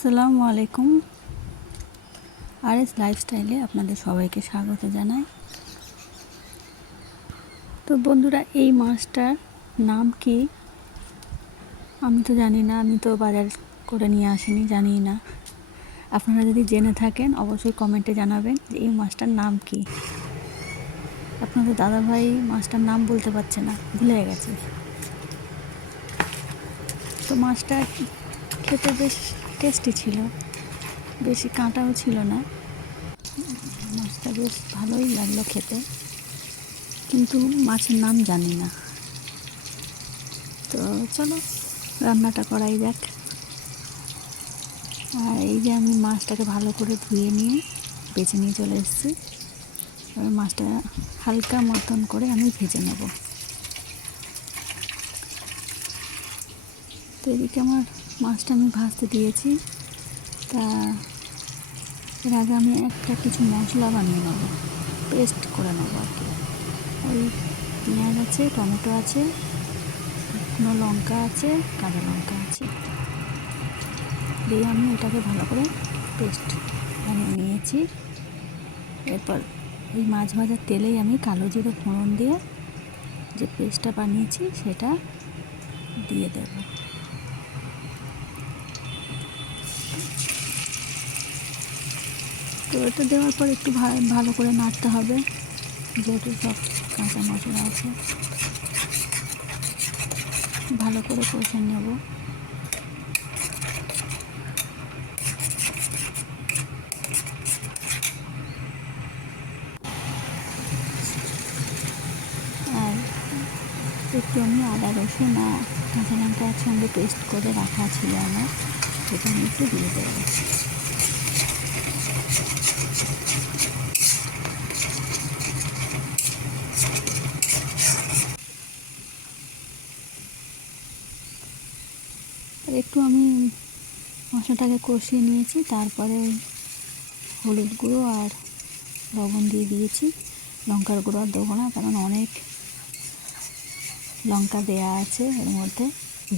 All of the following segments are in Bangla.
আসসালামু আলাইকুম। আরএস লাইফস্টাইলে আপনাদের সবাইকে স্বাগত জানাই। তো বন্ধুরা, এই মাছটার নাম কি আমি তো জানি না, আমি তো বাজার করে নিয়ে আসিনি, জানি না। আপনারা যদি জেনে থাকেন অবশ্যই কমেন্টে জানাবেন যে এই মাছটার নাম কি। আপনাদের দাদাভাই মাছটার নাম বলতে পারছে না, ভুলে গেছে। তো মাছটা খেতে বেশ টেস্টি ছিল, বেশি কাঁটাও ছিল না। মাছটা বেশ ভালোই লাগলো খেতে, কিন্তু মাছের নাম জানি না। তো চলো রান্নাটা করাই যাক। আর এই যে আমি মাছটাকে ভালো করে ধুয়ে নিয়ে বেছে নিয়ে চলে এসেছি। এবার মাছটা হালকা মতন করে আমি ভেজে নেব। তো এদিকে আমার মাছটা আমি ভাজতে দিয়েছি। তা এর আগে আমি কিছু মশলা বানিয়ে নেব, পেস্ট করে নেবো আর কি। ওই পেঁয়াজ আছে, টমেটো আছে, শুকনো লঙ্কা আছে, কাঁচা লঙ্কা আছে, দিয়ে আমি এটাকে ভালো করে পেস্ট বানিয়ে নিয়েছি। এরপর এই মাছ ভাজার তেলেই আমি কালো জিরে ফোড়ন দিয়ে যে পেস্টটা বানিয়েছি সেটা দিয়ে দেব। তো এটা দেওয়ার পর একটু ভালো করে নাড়তে হবে, যেহেতু সব কাঁচা মশলা আছে। ভালো করে কষে নেব। আর একটু আমি আদা রসুন আর কাঁচা লঙ্কা একসঙ্গে পেস্ট করে রাখা ছিল আমার, সেটা আমি একটু দিয়ে দেবো। আর একটু আমি মশলাটাকে কষিয়ে নিয়েছি, তারপরে হলুদ গুঁড়ো আর লবণ দিয়ে দিয়েছি। লঙ্কার গুঁড়ো আর দেবো না, কারণ অনেক লঙ্কা দেয়া আছে এর মধ্যে,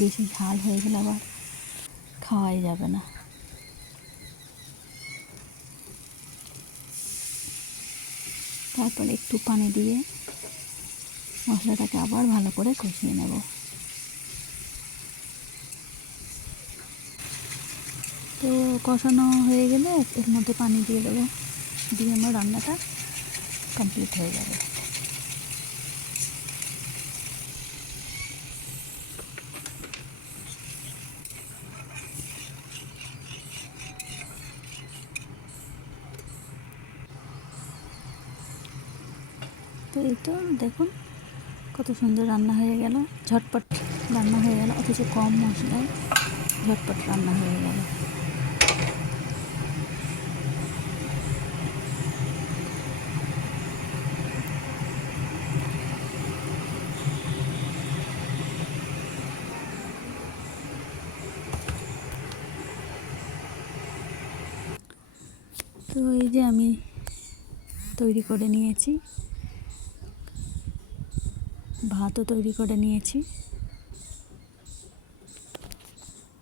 বেশি ঝাল হয়ে গেলে আবার খাওয়াই যাবে না। তারপর একটু পানি দিয়ে মশলাটাকে আবার ভালো করে কষিয়ে নেব। তো কষানো হয়ে গেলে এর মধ্যে পানি দিয়ে দেবো, দিয়ে আমার রান্নাটা কমপ্লিট হয়ে যাবে। তো এই তো দেখুন কত সুন্দর রান্না হয়ে গেল, ঝটপট রান্না হয়ে গেল, অথচ কম মশলায় ঝটপট রান্না হয়ে গেল। তো এই যে আমি তৈরি করে নিয়েছি, ভাতও তৈরি করে নিয়েছি।